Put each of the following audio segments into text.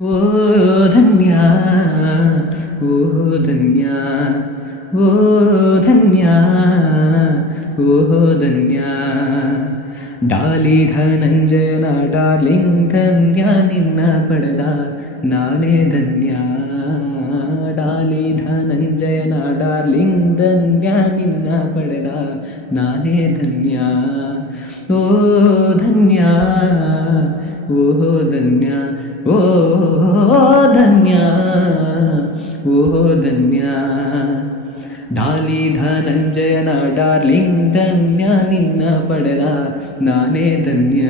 ಓ ಧನ್ಯ ಓ ಧನ್ಯ ಓ ಧನ್ಯ ಓ ಧನ್ಯ Daali ಧನಂಜಯನ darling ಧನ್ಯ ನಿನ್ನ ಪಡೆದ ನಾನೇ ಧನ್ಯ ಡಾಲಿ ಧನಂಜಯನ ಡಾರ್ಲಿಂಗ್ ಧನ್ಯ ನಿನ್ನ ಪಡೆದ ನಾನೇ ಧನ್ಯ ಓ ಧನ್ಯ ಓ ಧನ್ಯ ಓ ಧನ್ಯ ಓ ಧನ್ಯ ಡಾಲಿ ಧನಂಜಯನ ಡಾರ್ಲಿಂಗ್ ಧನ್ಯ ನಿನ್ನ ಪಡೆದ ನಾನೇ ಧನ್ಯ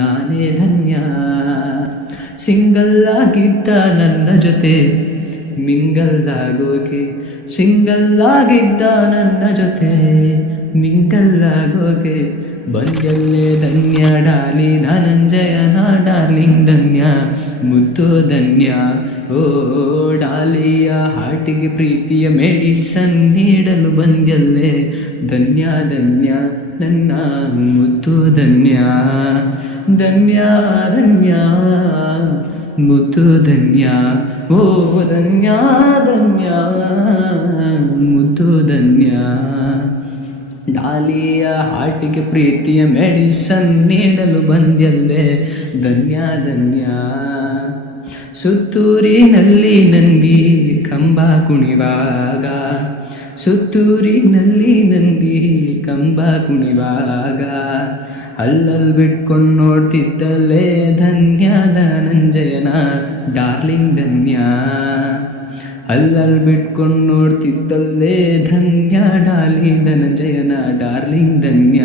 ನಾನೇ ಧನ್ಯ ಸಿಂಗಲ್ ಆಗಿದ್ದ ನನ್ನ ಜೊತೆ ಮಿಂಗಲ್ ಆಗೋಕೆ ಸಿಂಗಲ್ ಆಗಿದ್ದ ನನ್ನ ಜೊತೆ ಮಿಂಗಲ್ ಆಗೋಕೆ ಬಂದಲ್ಲೇ ಧನ್ಯ ಡಾಲಿ ಧನಂಜಯನ ಡಾರ್ಲಿಂಗ್ ಧನ್ಯ ಮುದ್ದು ಧನ್ಯ ಓ ಡಾಲಿಯ ಹಾರ್ಟಿಗೆ ಪ್ರೀತಿಯ ಮೆಡಿಸನ್ ನೀಡಲು ಬಂದಲ್ಲೇ ಧನ್ಯ ಧನ್ಯ ನನ್ನ ಮುದ್ದು ಧನ್ಯ ಧನ್ಯ ಧನ್ಯ ಮುದ್ದು ಧನ್ಯ ಓ ಧನ್ಯ ಧನ್ಯ ಮುದ್ದು ಧನ್ಯ ಡಾಲಿಯ ಹಾರ್ಟಿಗೆ ಪ್ರೀತಿಯ ಮೆಡಿಸನ್ ನೀಡಲು ಬಂದಲ್ಲೇ ಧನ್ಯ ಧನ್ಯ ಸುತ್ತೂರಿನಲ್ಲಿ ನಂದಿ ಕಂಬ ಕುಣಿವಾಗ ಸುತ್ತೂರಿನಲ್ಲಿ ನಂದಿ ಕಂಬ ಕುಣಿವಾಗ ಅಲ್ಲಲ್ಲಿ ಬಿಟ್ಕೊಂಡು ನೋಡ್ತಿದ್ದಲ್ಲೇ ಧನ್ಯ ಧನಂಜಯನ ಡಾರ್ಲಿಂಗ್ ಧನ್ಯ ಅಲ್ಲಲ್ಲಿ ಬಿಟ್ಕೊಂಡು ನೋಡ್ತಿದ್ದಲ್ಲೇ ಧನ್ಯ ಡಾಲಿ ಧನಂಜಯನ ಡಾರ್ಲಿಂಗ್ ಧನ್ಯ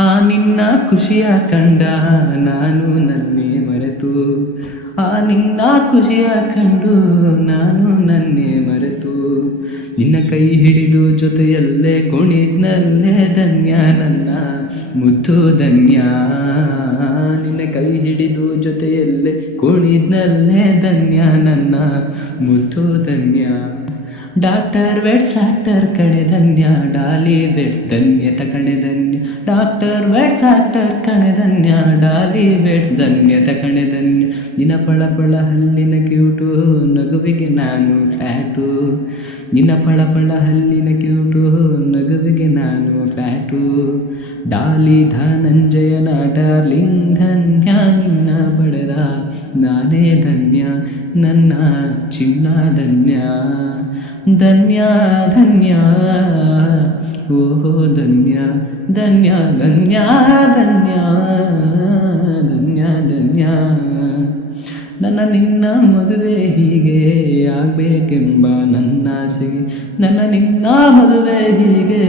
ಆ ನಿನ್ನ ಖುಷಿಯ ಕಂಡ ನಾನು ನನ್ನೇ ಮರೆತು ಆ ನಿನ್ನ ಖುಷಿಯ ಕಂಡು ನಾನು ನನ್ನೇ ಮರೆತು ನಿನ್ನ ಕೈ ಹಿಡಿದು ಜೊತೆಯಲ್ಲೇ ಕುಣಿದ್ನಲ್ಲೇ ಧನ್ಯ ನನ್ನ ಮುದ್ದು ಧನ್ಯ ನಿನ್ನ ಕೈ ಹಿಡಿದು ಜೊತೆಯಲ್ಲೇ ಕುಣಿದ್ನಲ್ಲೇ ಧನ್ಯ ನನ್ನ ಮುದ್ದು ಧನ್ಯ ಡಾಕ್ಟರ್ ವೆಟ್ಸ್ ಆಕ್ಟರ್ ಕಣೆ ಧನ್ಯ ಡಾಲಿ ವೆಟ್ಸ್ ಧನ್ಯತ ಕಣೆ ಧನ್ಯ ಡಾಕ್ಟರ್ ವೆಟ್ಸ್ ಆಕ್ಟರ್ ಕಣೆ ಧನ್ಯ ಡಾಲಿ ವೆಟ್ಸ್ ಧನ್ಯತ ಕಣೆ ಧನ್ಯ ನಿನ್ನ ಪಳ ಪಳ ಹಲ್ಲಿನ ಕ್ಯೂಟು ನಗುವಿಗೆ ನಾನು ಫ್ಯಾಟು ನಿನ್ನ ಪಳ ಪಳ ಹಲ್ಲಿನ ಕ್ಯೂಟು ನಗುವಿಗೆ ನಾನು ಫ್ಯಾಟು ಡಾಲಿ ಧನಂಜಯನ ಡಾರ್ಲಿಂಗ್ ಧನ್ಯ ನಿನ್ನ ಪಡೆದ ನಾನೇ ಧನ್ಯ ನನ್ನ ಚಿನ್ನ ಧನ್ಯ ಧನ್ಯ ಧನ್ಯ ಓ ಧನ್ಯ ಧನ್ಯ ಧನ್ಯ ಧನ್ಯ ಧನ್ಯ ಧನ್ಯ ನನ್ನ ನಿನ್ನ ಮದುವೆ ಹೀಗೆ ಆಗಬೇಕೆಂಬ ನನ್ನ ಆಸೆಗೆ ನನ್ನ ನಿನ್ನ ಮದುವೆ ಹೀಗೆ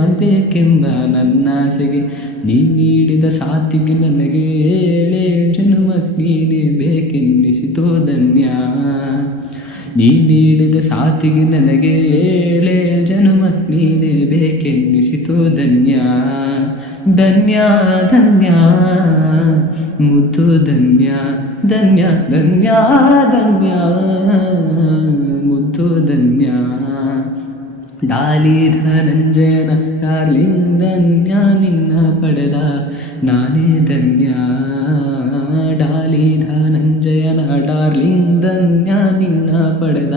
ಆಗಬೇಕೆಂಬ ನನ್ನ ಆಸೆಗೆ ನೀ ನೀಡಿದ ಸಾಥಿಗೆ ನನಗೆ ಏಳೇ ಜನ್ಮ ನೀನೇ ಬೇಕೆನ್ನಿಸಿತೋ ಧನ್ಯ ನೀ ನೀಡಿದ ಸಾಥಿಗೆ ನನಗೆ ಏಳೇ ಜನ್ಮ ನೀನೇ ಬೇಕೆನ್ನಿಸಿತೋ ಧನ್ಯ ಧನ್ಯ ಧನ್ಯ ಮುದ್ದು ಧನ್ಯ ಧನ್ಯ ಧನ್ಯ ಧನ್ಯ ಮುದ್ದು ಧನ್ಯ ಡಾಲಿ ಧನಂಜಯನ ಡಾರ್ಲಿಂಗ್ ಧನ್ಯ ನಿನ್ನ ಪಡೆದ ನಾನೇ ಧನ್ಯ ಡಾಲಿ ಧನಂಜಯನ ಡಾರ್ಲಿಂಗ್ ಧನ್ಯ ನಿನ್ನ ಪಡೆದ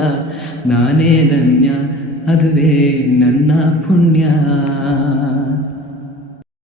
ನಾನೇ ಧನ್ಯ ಅದುವೇ ನನ್ನ ಪುಣ್ಯ.